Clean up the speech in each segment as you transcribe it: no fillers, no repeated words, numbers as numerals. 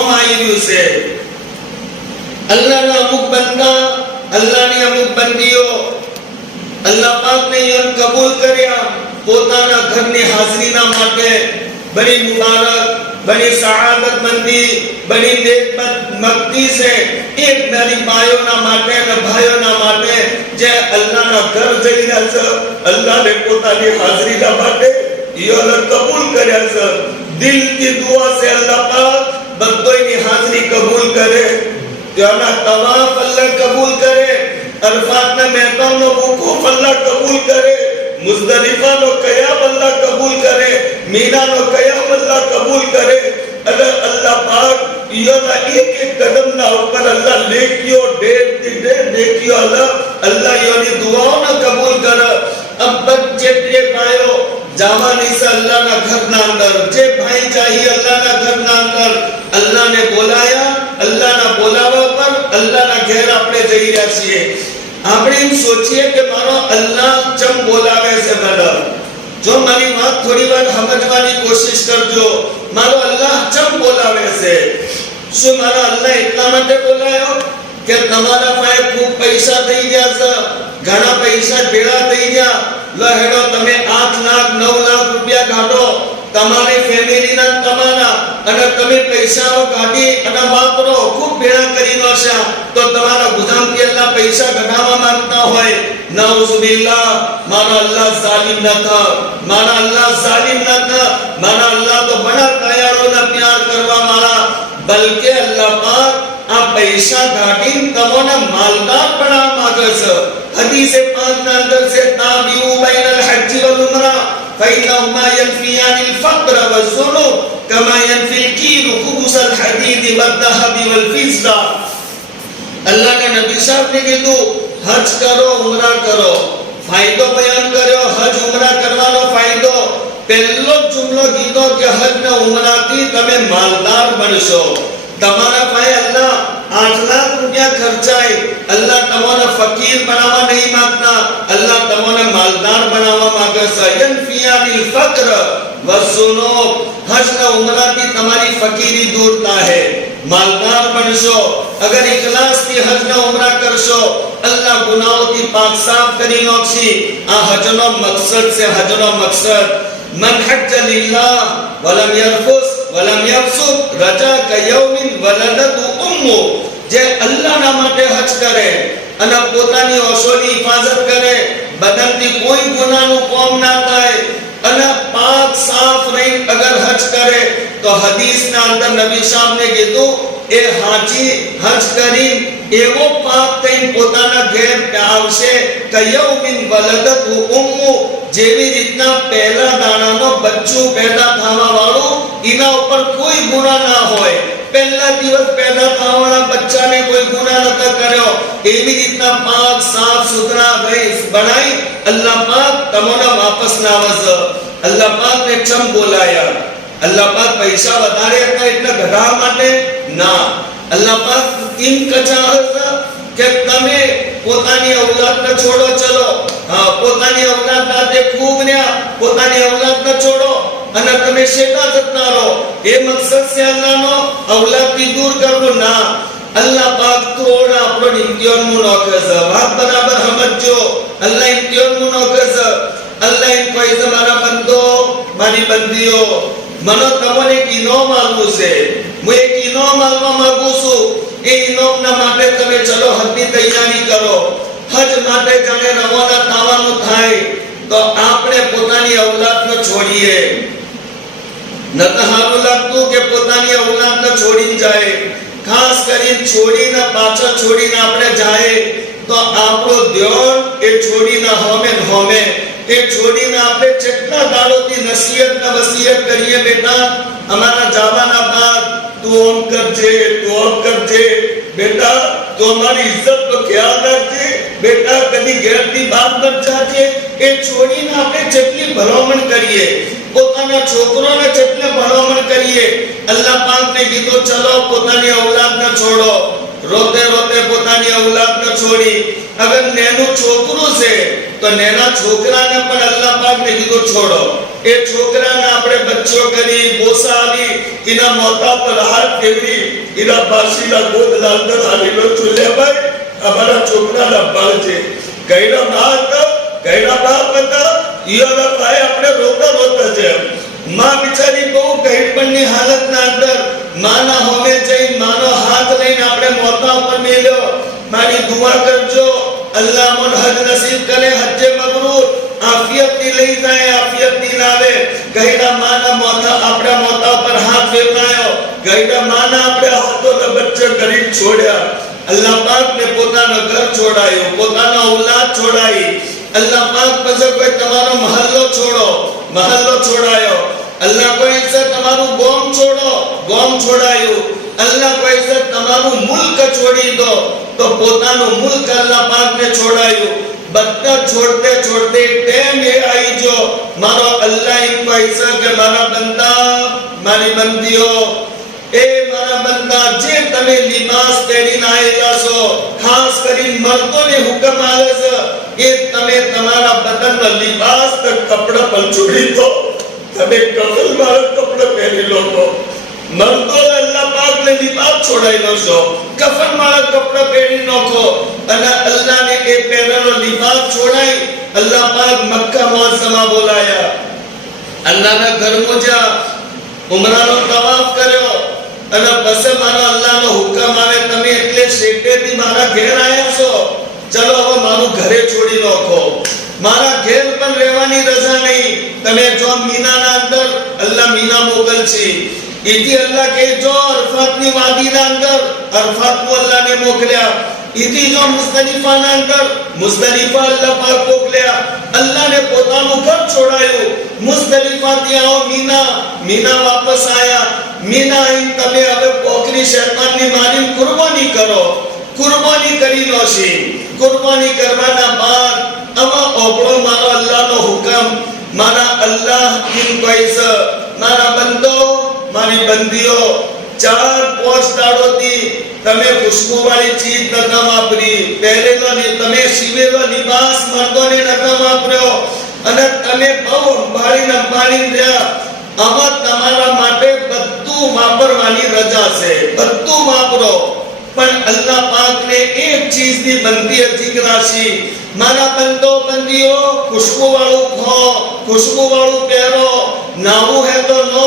કોમ આવી રહ્યું છે. અલ્લાહના અમુક બંદા, અલ્લાહની અમુક બંદીઓ અલ્લાહ પાકને યન કબૂલ કર્યા પોતાના ઘરની હાજરીના માટે. બડી મુબારક, બડી સઆદત મંદી, બડી નેકમત મક્તિ છે એક મારી માયોના માટે અને ભાઈઓના માટે જે અલ્લાહના ઘર જઈ રહ્યા છે, અલ્લાહને પોતાની હાજરીના માટે યન કબૂલ કર્યા છે. દિલથી દુઆ છે અલ્લાહ પાક બધોની હાજરી કબૂલ કરે, ત્યાંના તવાફ અલ્લાહ કબૂલ કરે, અરફાતના મેદાનનો વકૂફ અલ્લાહ કબૂલ કરે, મુઝદલિફાનો કયામ અલ્લાહ કબૂલ કરે, મીનાનો કયામ અલ્લાહ કબૂલ કરે. અને અલ્લાહ પાક ઈયોના એક એક કદમના ઉપર અલ્લાહ નેકીઓ ઢેરથી ઢેર નેકીઓ અલ્લાહ ઈયોની દુઆઓને કબૂલ કરે. અબ બચ્ચે જે ભાઈઓ જાવાની છે અલ્લાહના ઘરના અંદર, જે ભાઈ ચાહીએ અલ્લાહના ઘરના અંદર, અલ્લાહને બોલાયા, અલ્લાહના બોલાવા પર અલ્લાહના ઘેર આપણે જઈ રહ્યા છીએ. આપણે એમ સોચીએ કે મારો અલ્લાહ ચમ બોલાવે છે મને. જો મારી વાત થોડી વાર સમજવાની કોશિશ કરજો. મારો અલ્લાહ ચમ બોલાવે છે? શું મારો અલ્લાહ એટલા માટે બોલાયો કે તમારા પાસે ખૂબ પૈસા થઈ ગયા છે, ઘણા પૈસા ભેળા થઈ ગયા, લો હેડો તમે 8 લાખ 9 લાખ રૂપિયા કાઢો તમારી ફેમિલીના તમારા, અને તમે પૈસાઓ કાઢી અને વાપરો, ખૂબ ભેળા કરી નો છે, તો તમારા ગુજામથી અલ્લાહ પૈસા ગણાવવા માંગતા હોય. નાઉઝુબિલ્લાહ, મારો અલ્લાહ જાલિમ નથી, મારા અલ્લાહ જાલિમ નથી. મારા અલ્લાહ તો બડા દયાળુના પ્યાર કરવા વાળા. બલકે અલ્લાહ પાક આ પૈસા કાઢીને તમને માલદાર બનાવવા માંગે છે. હદીસે પાકના અંદર છે તાબિઉ બૈનલ હજ્જ વલ ઉમરા فإنهما ينفيان الفقر والذنوب كما ينفي الكيل خبز الحديد والذهب والفضة. अल्लाह ने नबी साहब ने કીધું હજ કરો, ઉમરા કરો. ફાયદો બયાન કર્યો, હજ ઉમરા કરવાનો ફાયદો. પહેલો જુમલો કીધો કે હજ ને ઉમરાથી તમે માલદાર બનશો. તમારા પાસે અલ્લાહ 8 લાખ રૂપિયા ખર્ચાય, અલ્લાહ તમને ફકીર બનાવવા નહીં માંગતા, અલ્લાહ તમને માલદાર બનાવવા માંગે છે. યનફિયાનિલ ફક્ર વઝુનૂબ, હજ ને ઉમરાથી તમારી ફકીરી દૂર થાય, માલદાર બનશો. અગર ઇખલાસથી હજ ને ઉમરા કરશો, અલ્લાહ ગુનાહોથી પાક સાફ કરી નાખશે. આ હજનો મકસદ છે, હજનો મકસદ. મન હજ્જ લિલ્લાહ વલમ યરફુસ વલમ યફસુક રજા કયૌમિન વલદતુ ઉમ્મુ. જે અલ્લાહના માટે હજ કરે અને પોતાની ઓશોની હિફાજત કરે, બદનથી કોઈ ગુનાહનું કોમ ના થાય અને પાક સાફ રહી અગર હજ કરે, તો હદીસના અંદર નબી સાહેબને કીધું એ હાજી હજ કરી એવો પાક થઈ પોતાના ઘેર આવશે કયૌમિન વલદતુ ઉમ્મુ, જેવી રીતના પહેલા દાણાનો બચ્ચું પેદા થવા વાળું એના ઉપર કોઈ ગુનાહ ના હોય. પહેલા દિવસ પેદા થવાના બચ્ચાને કોઈ ગુનાહ નતો કર્યો, એવી રીતના પાક સાફ સુથરા રહી બનાવી અલ્લાહ પાક તમને વાપસ લાવશે. અલ્લાહ પાકને ચમ બોલાયા? અલ્લાહ પાક પૈસા વધારે હતા એટલે ઘટાડવા માટે ના. અલ્લાહ પાક ઇન કચા હતા કે તમે પોતાની ઔલાદને છોડો, ચલો પોતાની ઔલાદના તે ખૂબ ને પોતાની ઔલાદને છોડો અને તમે શેતા જતા રહો. એ મકસદ છે અલ્લાહનો ઔલાદથી દૂર કરવું ના. અલ્લાહ પાક થોડા આપણો ઇમ્તિહાનનું નોખે છે. વાત બરાબર સમજો. અલ્લાહ ઇમ્તિહાનનું નોખે છે. અલ્લાહ એમ કહે છે મારા બંદો, મારી બંદીઓ, મને તમને એક ઇનામ આપવું છે. હું એક ઇનામ આપવા માંગુ છું. એ ઇનામના માટે તમે ચલો હજની તૈયારી કરો. હજ માટે જાણે રવાના થવાનું થાય તો આપણે પોતાની ઔલાદને છોડીએ. નતો સારું લાગતું કે પોતાની ઔલાદને છોડીને જાય, ખાસ કરીને છોડીને પાછળ છોડીને આપણે જાય તો આપણો ધ્યાન એ છોડીને હોમે એ છોડીને આપણે જેટલા દાડોથી નસીહત ને વસીયત કરીએ, બેટા અમારા જવાના બાદ તું ઓમ કરજે, તું ઓમ કરજે, બેટા તું અમારી ઇજ્જતનો ખ્યાલ રાખજે, બેટા કદી ઘેરથી બહાર ન જાજે. એ છોડીને આપણે જેટલી ભલામણ કરીએ, પોતાના છોકરાને જેટલે ભલામણ કરીએ, અલ્લાહ પાકને કીધું ચલો પોતાની ઔલાદને છોડો. રોતે રોતે પોતાની ઔલાદને છોડી. અગર નેનું છોકરું છે તો નેના છોકરાને પણ અલ્લાહ પાકને કીધું છોડો. એ છોકરાને આપણે બચ્ચો કરી બોસાવી એના મોઢા પર હાથ ફેરવી એના બાસીના ગોદના અંદર આવીનો ચૂલે ભાઈ અમારા છોકરાના બાળ છે કઈના બાપ કઈના બાપ હતા ઈયોના ભાઈ આપણે રોતા રોતા છે માં બિચારી બહુ ગઈડપણની હાલતના અંદર માના હોમે જઈ માનો હાથ લઈને આપણે મોઢા ઉપર મેલ્યો મારી દુઆ કરજો અલ્લાહ મન હજ નસીબ કરે હજ્જે મબરૂર આફિયત થી લઈ જાય આફિયત થી લાવે ગઈડા માના મોઢા આપણા મોઢા પર હાથ ફેરવાયો ગઈડા માના આપણે હાથોને બચ્ચે કરી છોડ્યા અલ્લાહ પાક ને પોતાના ઘર છોડાયું પોતાના ઔલાદ છોડાઈ અલ્લાહ પાક પછી કોઈ તમારો મહલ્લો છોડો મહલ્લો છોડાયો અલ્લાહ કોઈ છે તમારું ગોમ છોડો ગોમ છોડાયું અલ્લાહ કોઈ છે તમારું મુલ્ક છોડી દો તો પોતાનું મુલ્ક અલ્લાહ પાક ને છોડાયું બધા છોડતે છોડતે ટેમ એ આવી જો મારો અલ્લાહ એમ કહે છે કે મારા બંદા મારી બંદીઓ એ મારા બંદા જે તમે લિબાસ પહેરીને આવેલા છો ખાસ કરીને મર્દોને હુકમ આવે છે એ તમે તમારા બદનના લિબાસ કે કપડા પર છોડી દો તમે કફન વાળા કપડા પહેરી લો તો મર્દો અલ્લાહ પાક ને લિબાસ છોડાઈ લો છો કફન વાળા કપડા પહેરી નાખો અને અલ્લાહ ને એ પહેરેલો લિબાસ છોડાઈ અલ્લાહ પાક મક્કા મુઅઝ્ઝમા બોલાયા અલ્લાહના ઘરમાં જા ઉમરાનો તવાફ કર્યો અને પછી મારા અલ્લાહનો હુકમ આવે તમે એટલે શેટેથી મારા ઘેર આયા છો ચલો હવે મારું ઘરે છોડી નાખો મારા ઘેર પણ રહેવાની રજા નહીં તમે જો મીનાના અંદર અલ્લાહ મીના મોકલશે इति अल्लाह के जो अरफात ની વાદીના અંદર અરફાત કો અલ્લાહ ને મોકલ્યા इति जो મુઝદલિફા ના અંદર મુઝદલિફા અલ્લાહ પાક મોકલ્યા અલ્લાહ ને પોતાનું ઘર છોડાયું મુઝદલિફા થી આવો મીના મીના વાપસ આયા મીના અહીં તમે હવે પોકરી શૈતાનની મારી કુરબાની કરો કુરબાની કરી લો છે કુરબાની કરવાના બાદ આવા ઓગળો મારો અલ્લાહનો હુકમ મારા અલ્લાહ ઇન કૈસે મારા બંદો મારી બંદીઓ 4-5 દાડોથી તમે ખુશ્બુવાળી ચીજ નતા વાપરી પહેરેલો ને તમે સીવેલો લિબાસ મર્દોને નતા વાપર્યો અને તમે બહુ અંબાડી રહ્યા આમાં તમારા માટે બધું વાપરવાની રજા છે બધું વાપરો પણ અલ્લાહ પાક ને એક ચીજની બંદી અધિક રાશિ મારા બંદો બંદીઓ ખુશ્બુવાળું ખો ખુશ્બુવાળું પહેરો નાવું હે તો નો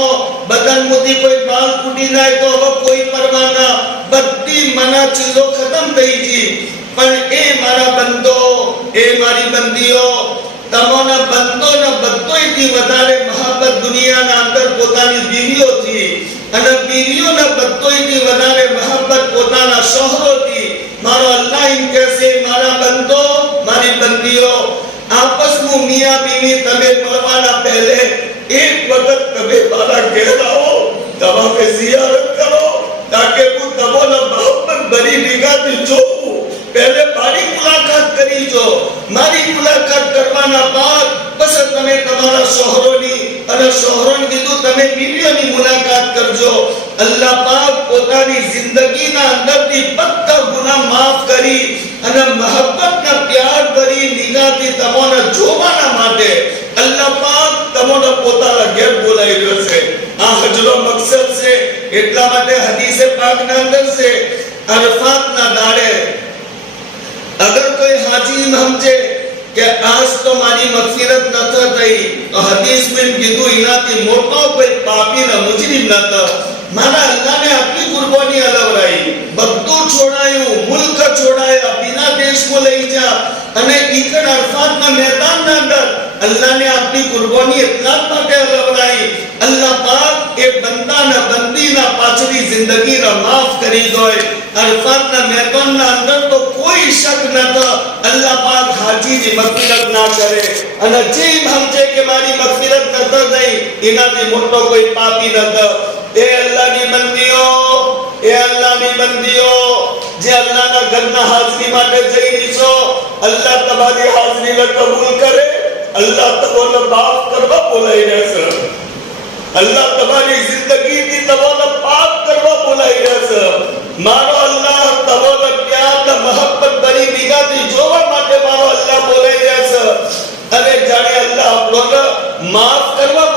બદન મુથી કોઈ બાલ ફૂટી જાય તો હવે કોઈ પરવાના બધી મના ચીજો ખતમ થઈ ગઈ પણ એ મારા બંદો એ મારી બંદીઓ તમારા બંદોને બધોયથી વધારે મહબ્બત દુનિયાના અંદર પોતાની બીવીઓથી અને બીવીઓને બધોયથી વધારે મહબ્બત પોતાના શોહરોથી મારો અલ્લાહ એમ કહે છે મારા બંદો મારી બંદીઓ આપસમાં મિયા બીવી તમે મળવાના પહેલે એક વખત તમે મારા ઘેર આવો તમારે ઝિયારત કરો તાકે હું તમારા મોહબ્બત ભરી નિગાહથી જોઉં પહેલે મારી મુલાકાત કરી જો મારી મુલાકાત કરવાના બાદ પછી તમે તમારા શોહરોની અને શોહરોને કીધું તમે બીવીઓની મુલાકાત કરજો અલ્લાહ પાક પોતાની જિંદગીના અંદરથી બધા ગુનાહ માફ કરી અને મોહબ્બતના પ્યાર ભરી નિગાહથી તમને જોવાના માટે અલ્લાહ પાક તમને પોતાના ઘેર બોલાવી રહ્યો છે આ હજનો મકસદ છે એટલા માટે હદીસે પાકના અંદર છે અરફાતના દાડે अगर कोई हाजी समझे कि आज तो मारी मगफिरत न था થઈ તો હદીસ में કીધું ઇનાથી મોટો કોઈ પાપી ન મુજરિમ ન था મારા અલ્લાહને આટલી કુરબાની અલવરાઈ બધું છોડાયું મુલ્ક છોડાયા બિના દેશમાં લઈ જા અને ઈકડ અરફાતના મેદાનના અંદર અલ્લાહને આટલી કુરબાની એટલા માટે અલવરાઈ અલ્લાહ પાક એ બંદાના બંદીના પાછલી જિંદગીને માફ કરી દોય અરફાતના મેદાનના અંદર તો કોઈ શક ન था अल्लाह पाक हाजीની મગફિરત ના કરે અને જે સમજે કે મારી મગફિરત ન થઈ એનાથી મોટો કોઈ પાપી ન था એ અલ્લાહની બંદીઓ જે અલ્લાહના ઘરના હાજરી માટે જઈ રીસો અલ્લાહ તમારી હાજરીને કબૂલ કરે અલ્લાહ તમને માફ કરવા બોલાઈ રહેશે અલ્લાહ તમારી જિંદગીથી તમને પાક કરવા બોલાઈ રહેશે મારો અલ્લાહ તમને પ્યાર અને મોહબ્બત ભરી નિગાહથી જોવા માટે મારો અલ્લાહ બોલાઈ રહેશે અને જાણે અલ્લાહ આપણને માફ કરવા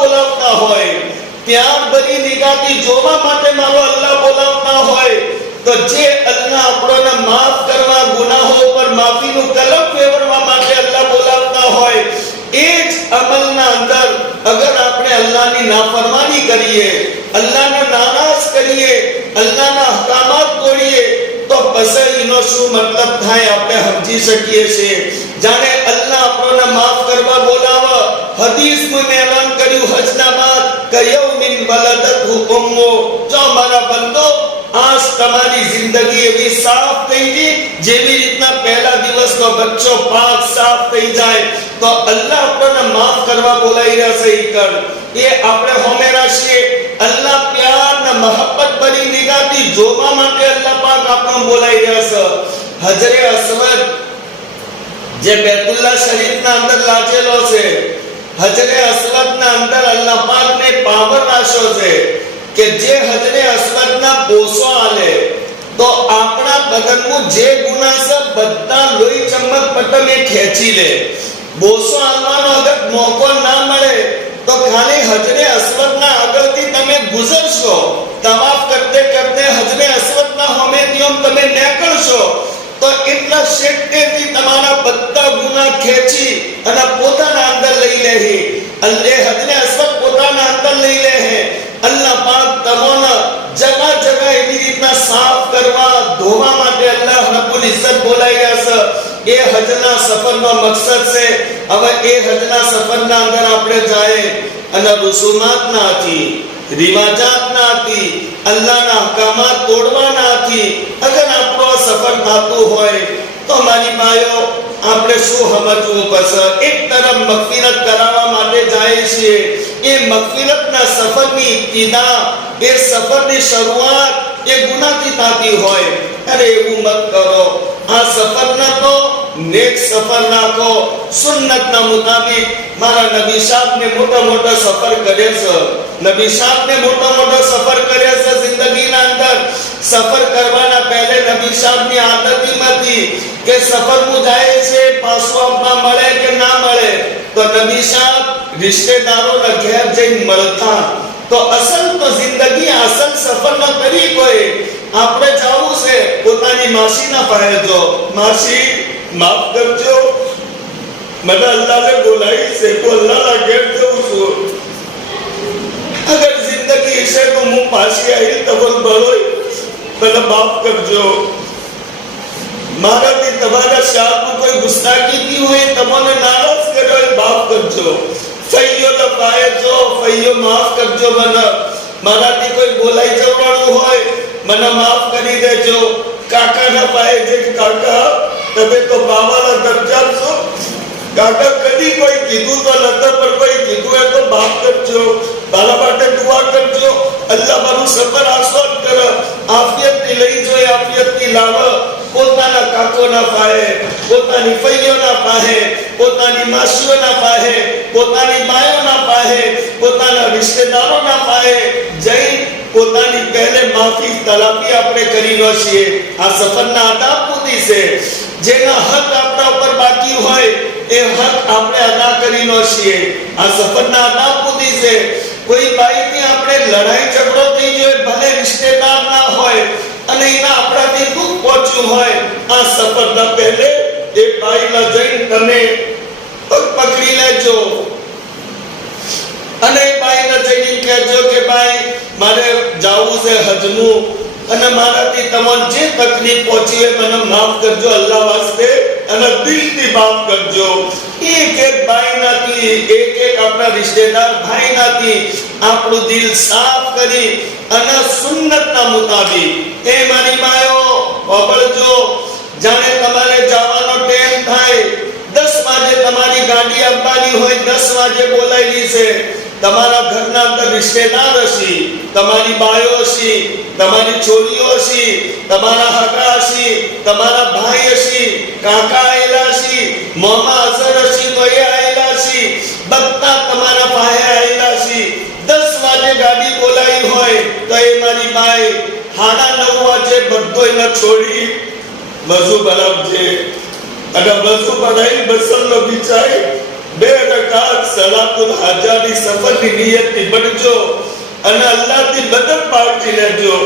જોવા માટે મારો અલ્લાહ બોલાવતા હોય તો જે અલ્લાહ આપણને માફ કરવા, ગુનાહો પર માફીનું કલમ ફેરવવા માટે અલ્લાહ બોલાવતા હોય, એ જ અમલના અંદર અગર આપણે અલ્લાહની નાફરમાની કરીએ, અલ્લાહને નારાજ કરીએ, અલ્લાહના અહકામાત તોડીએ, તો પછી એનો શું મતલબ થાય આપણે સમજી શકીએ છીએ. જાણે અલ્લાહ આપણને માફ કરવા બોલાવે. હદીસમાં એલાન કર્યું હજના બાદ કયૌમિન વલદતહુ ઉમ્મુ, જો મારા બંદો આજ તમારી જિંદગી એવી સાફ થઈ ગઈ જેવી રીતના પહેલા દિવસનો બચ્ચો પાક સાફ થઈ જાય, તો અલ્લાહ આપણને માફ કરવા બોલાવી રહ્યા છે. એ આપણે હોમેરા છીએ. અલ્લાહ પ્યાર ને મોહબ્બત ભરી નિગાહથી જોવા માટે અલ્લાહ પાક આપણને બોલાવી રહ્યા છે. હજરે અસવદ જે બેતુલ્લાહ શરીફના અંદર લાગેલો છે, હજરે અસવદના અંદર અલ્લાહ પાકને પાવર રાખ્યો છે કે જે હજરે અસવદના બોસો આલે તો આપણા બદનનું જે ગુનાહ છે બધા લોહી ચમક પટમ એ ખેંચી લે. બોસો આલવાનો અગર મોકો ના મળે તો ખાલી હજરે અસવદના આગળથી તમે ગુજરશો, તવાફ કરતે કરતે હજરે અસવદના હોમેથી તમે નીકળશો તો એટલા શેકટેથી તમારા બધા ગુનાહ ખેંચી અને પોતાના અંદર લઈ લે. અલ્લાહ હજરે અસવદ પોતાના અંદર લઈ લે. અલ્લાહ પાક તમને જગા જગા એવી રીતના સાફ કરવા, ધોવા માટે અલ્લાહ રબ્બુલ ઇઝ્ઝત બોલાવી રહ્યા છે. એ હજના સફરનો મકસદ છે. હવે એ હજના સફરના અંદર આપણે જાય અને રુસુમાતના હતી, રિવાજાતના હતી, અલ્લાહના અહકામાત તોડવાના હતી. અગર આપણો સફર થતું હોય તો મારી ભાઈઓ આપણે શું સમજવું પડશે? એક તરફ મગફિરત કરાવવા માટે જાય છીએ. એ મગફિરતના સફરની ઇબ્તિદા, એ સફરની શરૂઆત એ ગુનાહથી થતી હોય. અરે એવું મત કરો. આ સફરના તો નેક સફર નાખો, સુન્નતના મુતાબિક. મારા નબી સાહેબને મોટો સફર કરે છે. નબી સાહેબને મોટો સફર કરે છે જિંદગીના અંદર. સફર કરવાના પહેલે નબી સાહેબની આદતમાંથી કે સફરમાં જાય છે પાછો આપવા મળે કે ના મળે, તો નબી સાહેબ રિશ્તેદારોના ઘેર જઈને મળતા. તો અસલ તો જિંદગી અસલ સફરનો તરીકો આપણે જવું છે પોતાની માસીના પાસે. જો માસી માફ કરજો, મને અલ્લાહને બોલાવી છે તો અલ્લાહના ઘેર જવું છું. અગર જિંદગી છે તો હું પાછી આવી તમને ભરોય, મને માફ કરજો. મારાથી તમારા શાહનું કોઈ ગુસ્તાખી કી હોય, તમને નારાજ કર્યો હોય, માફ કરજો. ફૈયો ના પાયે જો ફૈયો માફ કરજો. મને મારાથી કોઈ બોલાઈ જવાનું હોય મને માફ કરી દેજો. કાકા ના પાયે જે કાકા તમે તો બાબાના દરજ્જા છો. કાકા કદી કોઈ કીધું તો નતા, પણ કોઈ કીધું એ તો માફ કરજો. મારા માટે દુઆ કરજો. અલ્લાહ મારું સફર આસાન કરે, આફિયતથી લઈ જાય, આફિયતથી લાવે. પોતાના કાકોના પાહે, પોતાની ફઈઓના પાહે, પોતાની માસીઓના પાહે, પોતાની બાયોના પાહે, પોતાના રિશ્તેદારોના પાહે જઈ પોતાની પહેલે માફી તલાફી આપણે કરી લો છીએ. આ સફરના આદાબ પૂરી છે. જેના હક આપણા ઉપર બાકી હોય એ હક આપણે અદા કરી લો છીએ. આ સફરના આદાબ પૂરી છે. કોઈ ભાઈથી આપણે લડાઈ ઝઘડો થઈ જાય, ભલે રિશ્તેદાર ના હોય અને એના આપણાથી દુઃખ પહોંચ્યું હોય, આ સફરના પહેલે એ ભાઈના જઈને તમે પગ પકડી લેજો અને એ ભાઈને જઈને કહેજો કે ભાઈ મારે જાવું છે હજનું અને મારાથી તમને જે તકલીફ પહોંચી હોય મને માફ કરજો અલ્લાહ વાસ્તે, અને દિલથી માફ કરજો. એક ભાઈ નાથી, એક આપણા રિશ્તેદાર ભાઈ નાથી આપણું દિલ સાફ કરી અને સુન્નતના મુતાબિક એ મારી માયો ઓબળજો. જાણે તમારે જવાનો ટાઈમ થાય, 10 વાગે તમારી ગાડી આવવાની હોય, 10 વાગે બોલાયેલી છે. તમારા ઘરના અંદર રિશ્તેદાર હશે, તમારી બાયો હશે, તમારી છોરીઓ હશે, તમારા હકા હશે, તમારા ભાઈ હશે, કાકા આયેલા હશે, મોમા અસર હશે તો એ આયેલા હશે, બધા તમારા પાસે આયેલા હશે. 10 વાગે ગાડી બોલાવી હોય તો એ મારી બાઈ 9:30 વાગે બધો એને છોડી વજુ બનાવજે અને વજુ બનાવી બસરનો બિચારી 2 રકાત સલાતુલ હાજાની સફરની નિયતથી બનજો. અને અલ્લાહની મદદ માંગી લેજો.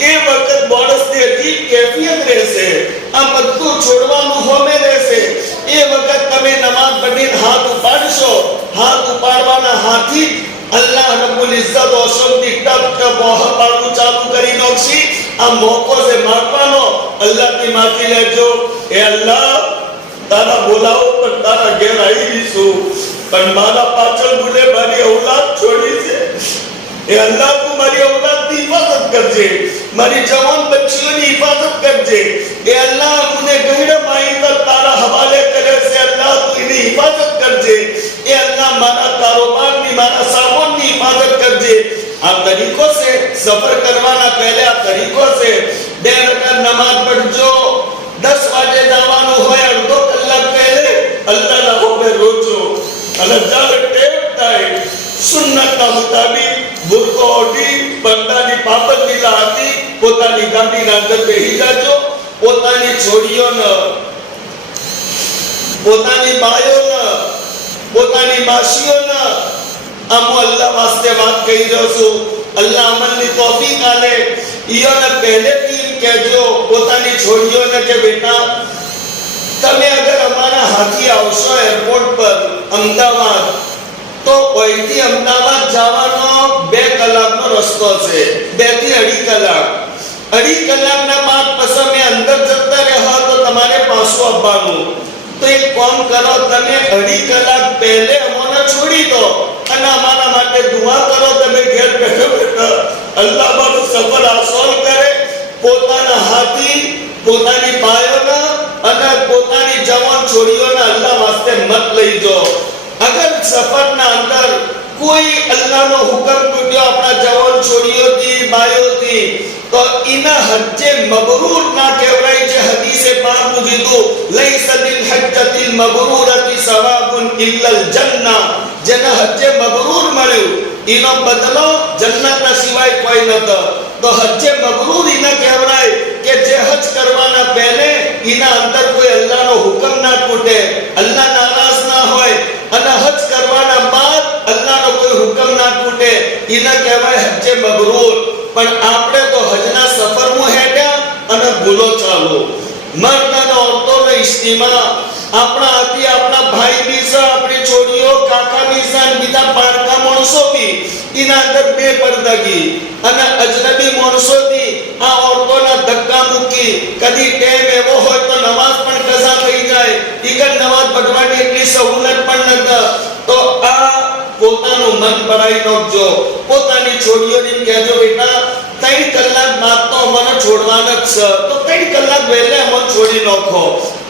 એ વખત માણસની અજીબ કેફિયત રહેશે. આ બધું છોડવાનું હોમે રહેશે. એ વખત તમે નમાઝ પઢીને હાથ ઉપાડશો. હાથ ઉપાડવાના હાથી અલ્લાહ રબ્બુલ ઇઝ્ઝત ઓસમથી ટપ ટપ પાડવું ચાલુ કરી નાખશી. આ મોકો છે માગવાનો. અલ્લાહની માફી લેજો. એ અલ્લાહ, તારા બોલાવો પણ તારા ઘેર આવી રહીશું, પણ મારા પાછળ મુને મારી ઔલાદ છોડી છે. એ અલ્લાહ, તું મારી ઔલાદની હિફાજત કરજે, મારી જવાન બચ્ચીઓની હિફાજત કરજે. એ અલ્લાહ, મુને ગહેરા માઈન્દર તારા હવાલે કરે છે. અલ્લાહ, તું એની હિફાજત કરજે. એ અલ્લાહ, મારા કારોબારની, મારા સામાનની હિફાજત કરજે. આ તરીકો છે સફર કરવાના. પહેલે આ તરીકો છે. 2 રકાત નમાઝ પઢજો. 10 વાગે જવાનું હોય, અડધો કલાક પહેલે અલ્લાહના હુકમે રોજો. અને જ્યારે ટેવ થાય સુન્નતના મુતાબિક બુરકો ઓઢી, પડદાની પાબંદી હતી, પોતાની ગાડીના અંદર બેસી જાજો. પોતાની છોડીઓને, પોતાની બાયોને, પોતાની માસીઓને આમો અલ્લાહ વાસ્તે વાત કહી રહ્યો છું. અલ્લાહ અમલની તૌફીક આલે. ઈયોને પહેલેથી કહેજો પોતાની છોડીઓને કે બેટા, તમે અગર અમારા હાથી આવશો એરપોર્ટ પર અમદાવાદ, તો અહીંથી અમદાવાદ જવાનો 2 કલાકનો રસ્તો છે. 2 થી 2.5 કલાક. 2.5 કલાકના બાદ પછી અમે અંદર જતા રહ્યા તો તમારે પાછું આવવાનું. તો એક કામ કરો, તમે 2.5 કલાક પહેલે અમને છોડી દો અને અમારા માટે દુઆ કરો. તમે ઘેર બેઠો બેઠા અલ્લાહ મારું સફર આસાન કરે. પોતાના હાથી, પોતાની બાયોના અને પોતાની જવાન છોડીઓના અલ્લાહ વાસ્તે મત લઈ જાઓ. અગર સફરના અંદર કોઈ અલ્લાહનો હુકમ તૂટ્યો આપણા જવાન છોડીઓથી, બાયોથી, તો ઇના હજ્જે મબરૂર ના કહેવાય. જે હદીસે પાક કીધું, લૈસા લિલ હજ્જતિલ મબરૂરતિ સવાબુન ઇલ્લલ જન્નહ. જેના હજ્જે મબરૂર મળ્યું એનો બદલો જન્નતના સિવાય કોઈ નતો. તો હજ્જે મબરૂર ઇને કહેવાય કે જે હજ કરવાના પહેલે એના અંદર કોઈ અલ્લાહનો હુકમ ના તૂટે, અલ્લાહ નારાજ ના હોય, અને હજ કરવાના બાદ અલ્લાહનો કોઈ હુકમ ના તૂટે, એને કહેવાય હજ્જે મબરૂર. પણ આપણે તો હજના સફરમાં હેડ્યા અને ભૂલો ચાલુ. મર્દ અને ઓરતોનો ઇસ્તીમા. આપણા હાથી, આપણા ભાઈ બી છે, આપણી છોડીઓ, કાકા બી છે, બીજા પારકા માણસો બી એના અંદર બેપરદગી અને અજનબી માણસોથી આ ઓરતોના ધક્કા મૂકી. કદી ટેમ એવો હોય તો નમાઝ પણ કઝા થઈ જાય. ઈકન નમાઝ પઢવાની એટલી સહુલત પણ નથી. તો આ પોતાનું મન ભરાઈ નાખજો. પોતાની છોડીઓને કહેજો, બેટા 3 કલાક બાદ તો મને છોડવાના જ છે, તો 3 કલાક વહેલે અમને છોડી નાખો.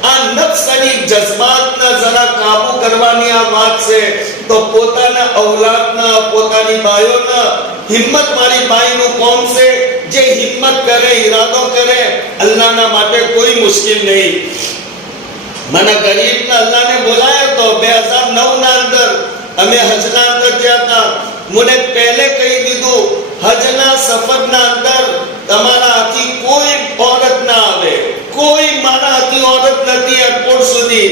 આ નફ્સની જજ્બાતને જરા કાબુ કરવાની આ વાત છે. તો પોતાના ઔલાદના, પોતાની બાયોના, હિંમત વાળી બાઈનું કોમ છે જે હિંમત કરે, ઈરાદો કરે. અલ્લાહના માટે કોઈ મુશ્કેલ નહીં. મને ગરીબના અલ્લાહને બોલાયો તો 2009 ના અંદર અમે હજના અંદર ગયા હતા. મને પહેલે કહી દીધું, હજના સફરના અંદર તમારા હાથી કોઈ ઓરત ના આવે. કોઈ મારા હાથી ઓરત નથી એરપોર્ટ સુધી.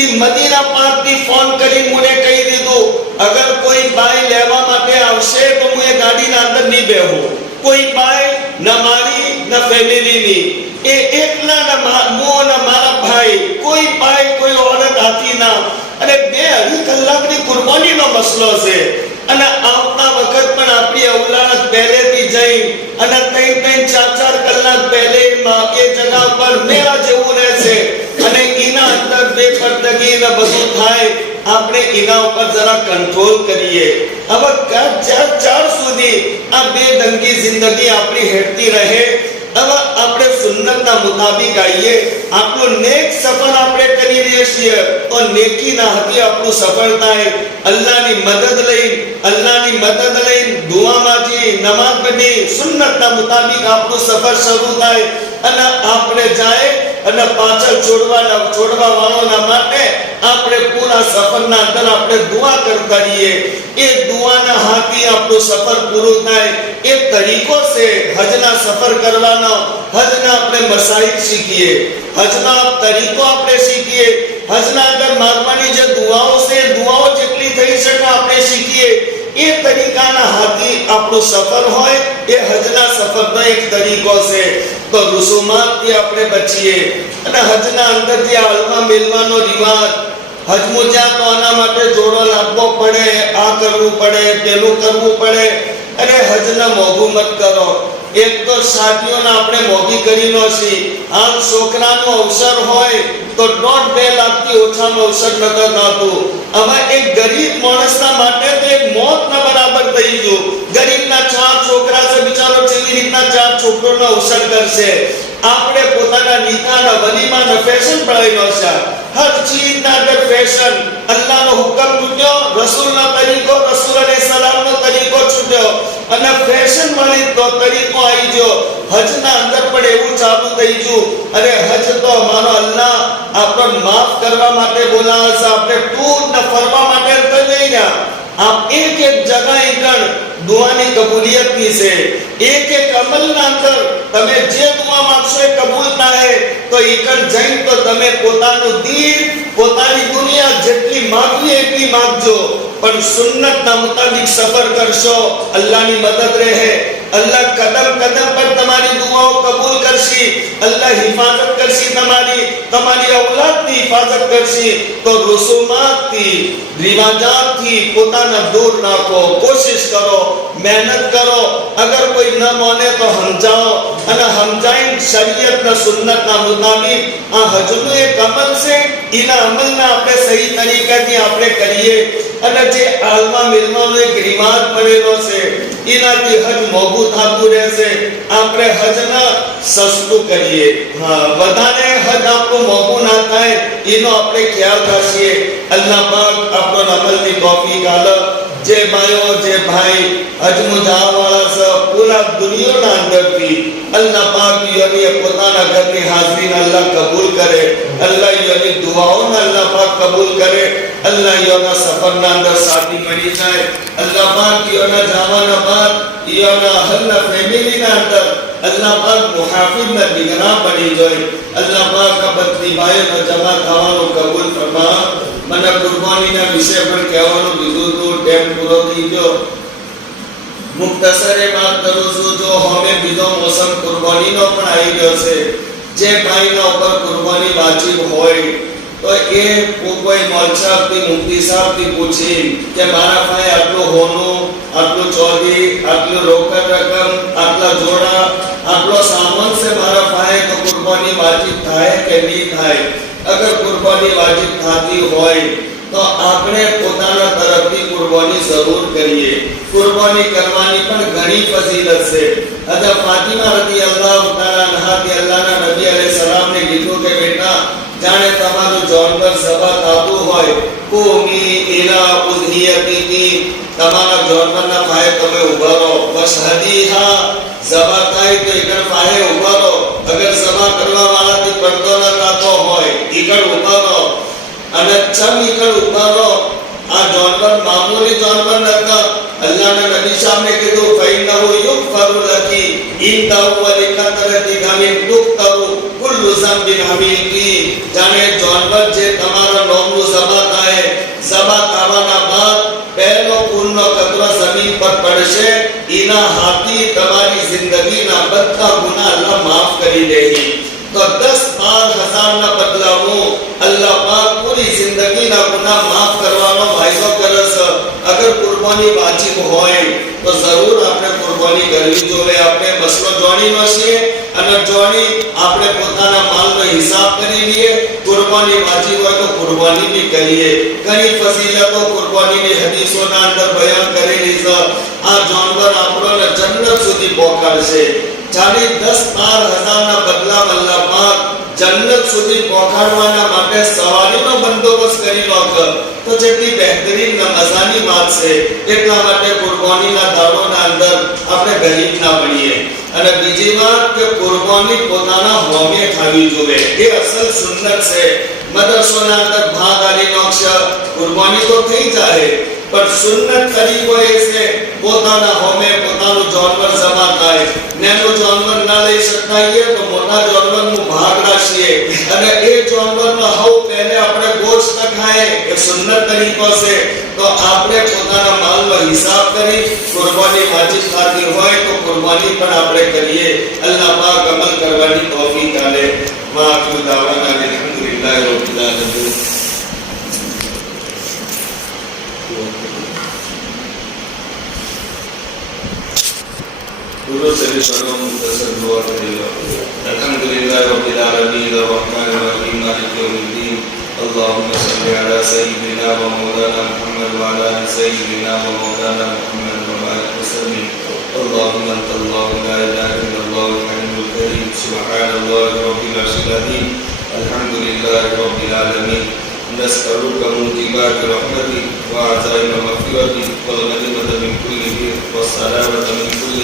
ઈ મદીના પાકથી ફોન કરી મને કહી દીધું, અગર કોઈ બાઈ લેવા માટે આવશે તો હું એ ગાડીના અંદર નહીં બેહું. કોઈ બાઈ ન મારી ન ફેમિલીની, એ એકલા ન મારા ભાઈ, કોઈ બાઈ, કોઈ ઓરત હાથી ના. અને 2-2.5 કલાકની કુરબાનીનો મસલો છે. અને આવતા વખત પણ આપણી ઔલાદ પહેલેથી જઈ અને 3-4 કલાક પહેલે એ જગા પર મેળા જેવું રહેશે. અને એના અંદર બેપરદગી ને બધું થાય. આપણે એના ઉપર જરા કંટ્રોલ કરીએ. હવે ચાર સુધી આ બેઢંગી જિંદગી આપણી હેઠતી રહે. હવે આપણે સુન્નતના મુતાબિક આવીએ. આપણું નેક સફર આપણે કરી રહ્યા છીએ તો નેકીના હાથે આપણું સફળ થાય. અલ્લાહની મદદ લઈ દુઆ માંગી, નમાઝ પઢી, સુન્નતના મુતાબિક આપણું સફર શરૂ થાય અને આપણે જાય અને પાછળ છોડવા વાળોના માટે આપણે પૂરા સફરના અંદર આપણે દુઆ કરતા રહીએ. એ દુઆના હાથી આપણું સફર પૂરું થાય. એ તરીકો છે હજના સફર કરવાનો. હજના આપણે મસાઈલ શીખીએ, હજના તરીકો આપણે શીખીએ, હજના અંદર માગવાની જે દુઆઓ છે દુઆઓ જેટલી થઈ શકે આપણે શીખીએ. એ તરીકાના હાથી આપણો સફર હોય એ હજના સફરનો એક તરીકો છે. તો રુસુમાતથી આપણે બચીએ. અને હજના અંદર જે હાલમાં મેલવાનો રિવાજ, હજમુજા તો આના માટે જોડો લાગવો પડે, આ કરવું પડે, પેલું કરવું પડે. અને હજના મોઘું મત કરો. એક તો શાદીઓના આપણે મોઘી કરી નો છી. આમ છોકરાનો અવસર હોય તો 1.5 લાખથી ઓછાનો અવસર નતો થતું. આમાં એક ગરીબ માણસના માટે તો એક મોતના બરાબર થઈ ગયું. ગરીબના 4 છોકરા છે, બિચારો કેવી રીતના 4 છોકરોનો અવસર કરશે. આપણે પોતાના નિકાહના વલીમાના ફેશન પડાવીનો છે. હર ચીજના અંદર ફેશન. અલ્લાહનો હુકમ છૂટ્યો, રસૂલનો તરીકો, રસૂલ અલૈહિસ્સલામનો તરીકો છૂટ્યો અને ફેશન વાળી તો તરીકો આવી ગયો. હજના અંદર પણ એવું ચાલુ થઈ ગયું. અરે હજ તો અમારો અલ્લાહ આપણને માફ કરવા માટે બોલાવે છે. આપણે ટૂર ને ફરવા માટે તો નહીં ગયા. આપ એક જગ્યાએ ગણ દુઆની કબૂલિયતની છે. એક અમલના અંદર તમે જે દુઆ માંગશો એ કબૂલ થાય. તો એકણ જઈને તો તમે પોતાનું દિલ, પોતાની દુનિયા જેટલી માંગવી એટલી માંગજો. પણ સુન્નતના મુતાબિક સફર કરશો, અલ્લાહની મદદ રહે. અલ્લાહ કદમ કદમ પર તમારી દુઆઓ કબૂલ કરશે. અલ્લાહ હિફાજત કરશે, તમારી ઔલાદની હિફાજત કરશે. તો રુસુમાતથી, રિવાજાતથી પોતાના દૂર નાખો. કોશિશ કરો, મહેનત કરો. અગર કોઈ ન માને તો સમજાવો અને સમજાઈને શરીયતના સુન્નતના મુતાબિક આ હજનું એક અમલ છે. એના અમલના આપણે સહી તરીકેથી આપણે કરીએ. અને જે આલમા મિલવાનો એક રિવાજ પડેલો છે એનાથી હજ મોઘું થતું રહેશે. આપણે હજના સસ્તું કરીએ. વધારે હજ આપણું મોઘું ના થાય એનો આપણે ખ્યાલ રાખીએ. અલ્લાહ પાક આપણો અમલની તૌફીક આલે. જે ભાઈઓ, જે ભાઈ હજમુજા વાળા છે પૂરા દુનિયાના અંદરથી અલ્લાહ પાક યની પોતાના ઘરની હાજરીને અલ્લાહ કબૂલ કરે. અલ્લાહ યની દુઆઓને અલ્લાહ પાક કબૂલ કરે. અલ્લાહ યના સફરના અંદર સાથી મળી જાય. અલ્લાહ પાક યના જવાના બાદ યના હલ્લા ફેમિલીના અંદર અલ્લાહ પાક મુહાફિઝના નિગરાન બની જાય. અલ્લાહ પાક આ બધી ભાઈઓનો જમા થવાનું કબૂલ ફરમા. મને કુરબાનીના વિશે પણ કહેવાનું કીધું તો ટાઈમ પૂરો થઈ ગયો. મુખ્તસરે વાત કરું છું. જો હવે બીજો મોસમ કુરબાનીનો પણ આવી ગયો છે. જે ભાઈના ઉપર કુરબાની વાજિબ હોય તો એ કોઈ મોલસાહથી, મુફતી સાહેબથી પૂછી કે મારા ભાઈ આટલું હોનું, આટલું ચોદી, આટલું રોકડ રકમ, આટલા જોડા, આટલો સામાન છે મારા ભાઈ, તો કુરબાની વાજિબ થાય કે નહીં થાય? અગર કુરબાની વાજિબ થતી હોય તો આપણે પોતાના તરફથી કુરબાની જરૂર કરીએ. કુરબાની કરવાની પણ ઘણી ફજીલત છે. હઝરત ફાતિમા રદિયલ્લાહુ તઆલા અન્હાથી અલ્લાહના નબી અલૈહિસ્સલામને કીધું કે બેટા, જાણે તમારું જાનવર ઝબા થતું હોય, કુમી ઇલા ઉદહિયતી, તમારા જાનવરના પાસે તમે ઊભા રહો. વશહદીહા, ઝબા થાય તો એકણ પાસે ઊભા રહો. અગર ઝબા કરવા વાળાથી પડતો ન થતો હોય એકણ ઊભા રહો. અને ચમ એકણ ઊભા રહો. આ જાનવર મામૂલી જાનવર નતા. અલ્લાહના નબી સાહેબને કીધું ફૈનહુ યુગફરુ લકી ઇન્દહુ વલિકતરતિ ગમિન તુક્તરુ કુલ્લુ ઝંબિન હમીકી. જાણે જાનવર જે તમારા નોમનું ઝબા થાય, ઝબા થવાના બાદ પહેલો પૂરનો કતરો જમીન પર પડશે. એના હાથી તમારી જિંદગીના બધા ગુનાહ અલ્લાહ માફ કરી દેહી. તો 10-12 હજારના બદલામાં અલ્લાહ પાક પૂરી જિંદગીના ગુનાહ માફ કરવાનો વાયદો કરે છે. અગર કુરબાની વાજિબ હોય તો જરૂર આપણે કુરબાની કરવી જોઈએ. આપણે મસલો જોણીનો છે અને જોણી આપણે પોતાના માલનો હિસાબ કરી લઈએ. કુરબાની વાજિબ હોય તો કુરબાની બી કરીએ. ઘણી ફજીલતો કુરબાનીની હદીસોના અંદર બયાન કરેલી છે. આ જાનવર આપણને જન્નત સુધી પહોંચાડશે. જાણે 10-12 હજારના બદલામાં અલ્લાહ પાક જન્નત સુધી પહોંચાડવાના માટે સવારીનો બંદોબસ્ત કરી લો. તો જેટલી બહેતરીન મજાની વાત છે. એટલા માટે કુરબાનીના દાડોના અંદર આપણે ગરીબ ના બનીએ. અને બીજી વાત કે કુરબાની પોતાના હોમે થવી જોઈએ. એ અસલ સુન્નત છે. મદરસોના અંદર ભાગ આલીનો અક્ષર કુરબાની તો થઈ જાય, પણ સુન્નત તરીકો એ છે પોતાના હોમે પોતાનું જાનવર જમા થાય. નાનું જાનવર ના લઈ શકાય તો મોટા જાનવરનું ભાગ રાખીએ અને એ જાનવરનો હવ પહેલે આપણે ગોશ્ત ખાય. એ સુન્નત તરીકો છે. તો આપણે પોતાના માલનો હિસાબ કરી કુરબાની વાજિબ થતી હોય તો કુરબાની પણ આપણે કરીએ. અલ્લાહ પાક અમલ કરવાની તૌફીક આપે. વાકુ દાવાના અલહમદુલિલ્લાહ રબ્બિલ આલમીન. पूर्व से भी सर्व मुक्तसर दुआ करेगा. अल्हम्दुलिल्लाह रब्बिल आलमीन अर्रहमानिर रहीम मालिक यौमिद्दीन. اللهم صل على سيدنا ومولانا محمد وعلى ال سيدنا ومولانا محمد وبارك وسلم. اللهم انت الله لا اله الا الله الحي الكريم. سبحان الله رب العرش العظيم. الحمد لله رب العالمين. نسألك موجبات رحمتك وعزائم مغفرتك والغنيمة من كل خير والسلامة من كل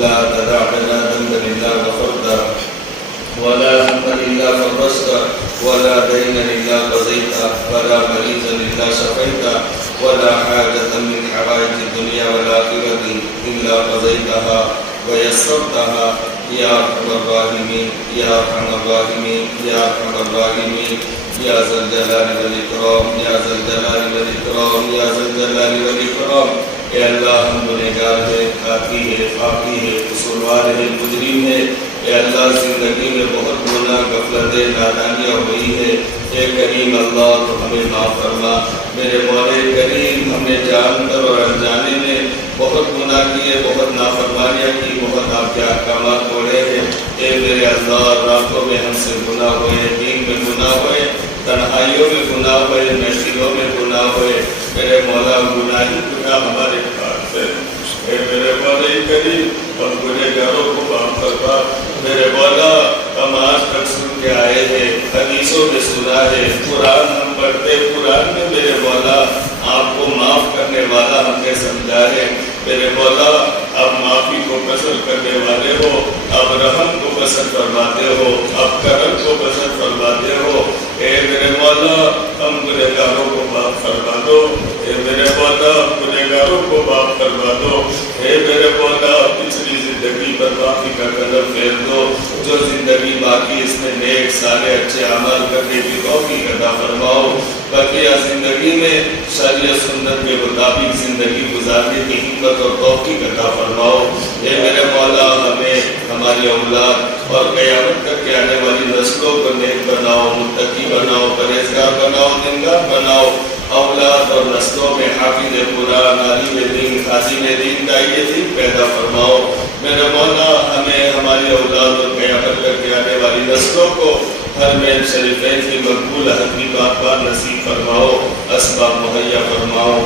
لا تدع لنا ذنبا إلا غفرته ولا هما إلا فرجته ولا دينا إلا قضيته ولا مريضا إلا شفيته ولا حاجة من حوائج الدنيا والآخرة إلا قضيتها ويسرتها يا أرحم الراحمين يا أرحم الراحمين يا أرحم الراحمين يا ذا الجلال والإكرام يا ذا الجلال والإكرام يا ذا الجلال والإكرام. اے اللہ ہم گنہگار ہیں، خاطی ہے، پاکی ہے، قصوروار ہے، مجرم ہے. اے اللہ زندگی میں بہت گناہ غفلتیں نادانیاں ہوئی ہے. اے کریم اللہ تو ہمیں معاف فرما. میرے مولا کریم ہم نے جان کر اور انجانے میں بہت گناہ کیے، بہت نافرمانیاں کی، بہت آپ کے احکامات توڑے ہیں. اے میرے اللہ راتوں میں ہم سے گناہ ہوئے، دین میں گناہ ہوئے، تنہائیوں میں گناہ ہوئے، محفلوں میں گناہ ہوئے. میرے مولا گناہ ہی گناہ ہمارے پاس ہے. اے میرے مولا کریم ہم گنہگاروں کو معاف فرما. میرے مولا ہم آج تک سن کے آئے ہیں، حدیثوں میں سنا ہے، قرآن ہم پڑھتے، قرآن میں میرے مولا آپ کو معاف کرنے والا ہم نے سمجھا ہے. میرے مولا اب معافی کو پسند کرنے والے ہو، اب رحم کو پسند فرماتے ہو، اب کرم کو پسند فرماتے ہو. اے میرے مولا ہم گنہگاروں کو معاف فرما دو. اے میرے مولا گنہگاروں کو معاف فرما دو. اے میرے مولا پچھلی زندگی پر معافی کا قدم پھیر دو. جو زندگی باقی اس میں نیک سارے اچھے اعمال کرنے کی توفیق عطا فرماؤ. بقیہ زندگی میں شریعت سنت کے مطابق زندگی گزارنے کی ہمت اور توفیق عطا فرماؤ. اے میرے مولا ہمیں، ہماری اولاد اور قیامت تک کے آنے والی نسلوں کو نیک بناؤ، متقی بناؤ، پرہیزگار بناؤ، دیندار بناؤ. اولاد اور نسلوں میں حافظ قرآن، عالم دین، خادم دین، داعی دین پیدا فرماؤ. میرے مولا ہمیں، ہماری اولاد اور قیامت تک کے آنے والی نسلوں کو حرمین شریفین کی مقبول حتمی بات نصیب فرماؤ، اسباب مہیا فرماؤ.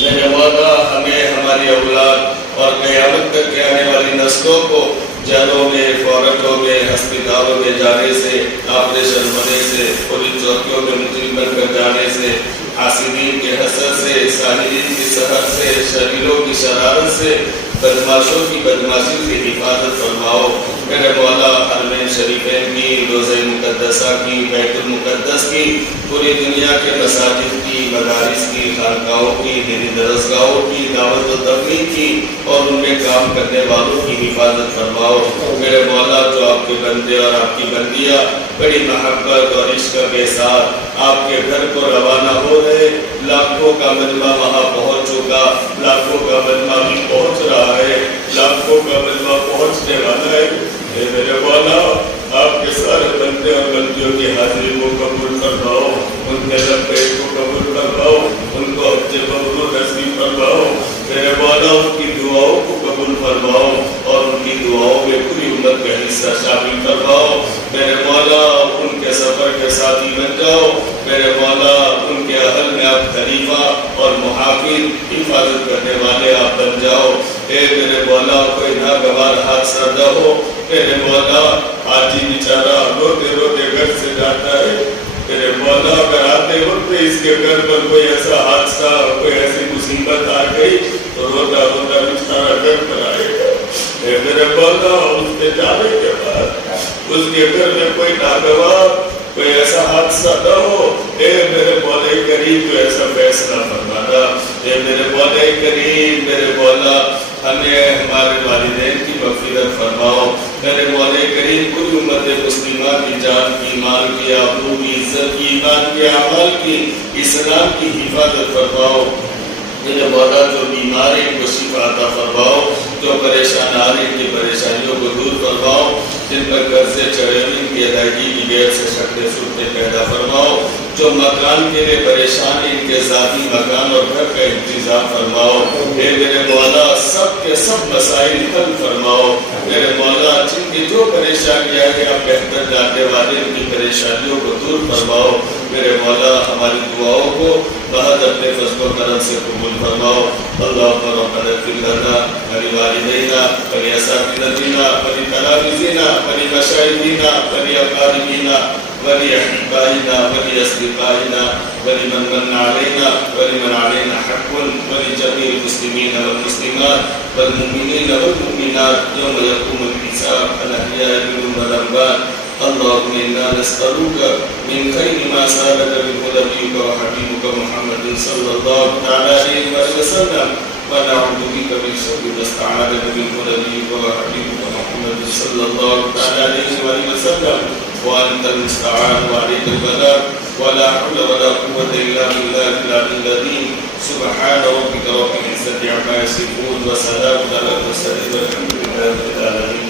میرے مولا ہمیں، ہماری اولاد اور قیامت تک کے آنے والی نسلوں کو جیلوں میں، فورٹوں میں، ہسپتالوں میں جانے سے، آپریشن ہونے سے، پولیس چوکیوں میں مجرم بن کر جانے سے، حاسدین کے حسد سے، ساحرین کی سحر سے، شریروں کی شرارت سے، بدماشوں کی بدماشی سے حفاظت فرماؤ. میرے مولا حرمین شریفین کی، روضہ مقدسہ کی، بیت المقدس کی، پوری دنیا کے مساجد کی، مدارس کی، خانقاہوں کی، دینی درسگاہوں کی، دعوت و تبلیغ کی اور ان میں کام کرنے والوں کی حفاظت فرماؤ. میرے مولا جو آپ کے بندے اور آپ کی بندیاں بڑی محبت اور عشق کے ساتھ آپ کے گھر کو روانہ ہو رہے، لاکھوں کا مجمع وہاں پہنچ چکا، لاکھوں کا مجمع بھی پہنچ رہا ہے، لاکھوں کا مجمع پہنچنے والا ہے. اے میرے مولا آپ کے سارے بندے اور بندیوں کی حاضری کو قبول فرماؤ، ان کے لبیک کو قبول فرماؤ، ان کو اپنے مغرور نصیب فرماؤ. میرے مولا ان کی دعاؤں کو قبول فرماؤ اور ان کی دعاؤں میں پوری امت کا حصہ شامل فرماؤ. میرے مولا ان کے سفر کے ساتھی بن جاؤ. میرے مولا ان کے اہل میں آپ خلیفہ اور محافظ، حفاظت کرنے والے آپ بن جاؤ. اے میرے مولا کوئی ناگوار حادثہ نہ ہو. میرے مولا آج ہی بیچارہ روتے روتے گھر سے جاتا ہے. میرے مولا اگر آتے وقت اس کے گھر پر کوئی ایسا حادثہ، کوئی ایسی مصیبت آ گئی تو روتا روتا بیچارہ گھر پر آئے گا. اے میرے مولا اس کے جانے کے بعد اس کے گھر میں کوئی ناگوار کوئی ایسا حادثہ نہ ہو. اے میرے مولا کریم تو ایسا فیصلہ فرمانا. اے میرے مولا کریم میرے مولا ہمیں ہمارے والدین کی مغفرت فرماؤ. میرے مولا کریم پوری امت مسلمہ کی جان کی مال کی آبرو کی عزت کی ایمان کے اعمال کی اسلام کی حفاظت فرماؤ. میرے مولا جو بیمار ہیں ان کو شفا عطا فرماؤ. جو پریشان آ رہے ان کی پریشانیوں کو دور فرماؤ. جن پر قرضے چڑھے ہوئے ان کی ادائیگی کی غیر سے شکلیں صورتیں پیدا فرماؤ. جو مکان کے لیے پریشان ہیں ان کے ذاتی مکان اور گھر کا انتظام فرماؤ. اے میرے مولا سب کے سب مسائل حل فرماؤ. میرے مولا جن کی جو پریشانیاں ہیں آپ بہتر جاننے والے ان کی پریشانیوں کو دور فرماؤ. میرے مولا ہماری دعاؤں کو بہت اپنے فضل و کرم سے قبول فرماؤ. اللہم ربنا اغفر لنا ولوالدینا ولاساتذتنا ولتلامذینا ولمشایخنا ولاقاربینا ولأحبائنا ولأصدقائنا ولمن من علينا ولمن علينا حق ولجميع المسلمين والمسلمات والمؤمنين والمؤمنات يوم يقوم الحساب الأحياء منهم والأموات. اللهم إنا نسألك من خير ما سألك منه نبيك وحبيبك محمد صلى الله عليه وسلم ونعوذ بك من شر ما استعاذك منه نبيك وحبيبك محمد صلى الله عليه وسلم وأنت المستعان وعليك البلاغ ولا حول ولا قوة إلا بالله العلي العظيم. سبحان ربك رب العزة عما يصفون وسلام على المرسلين والحمد لله رب العالمين.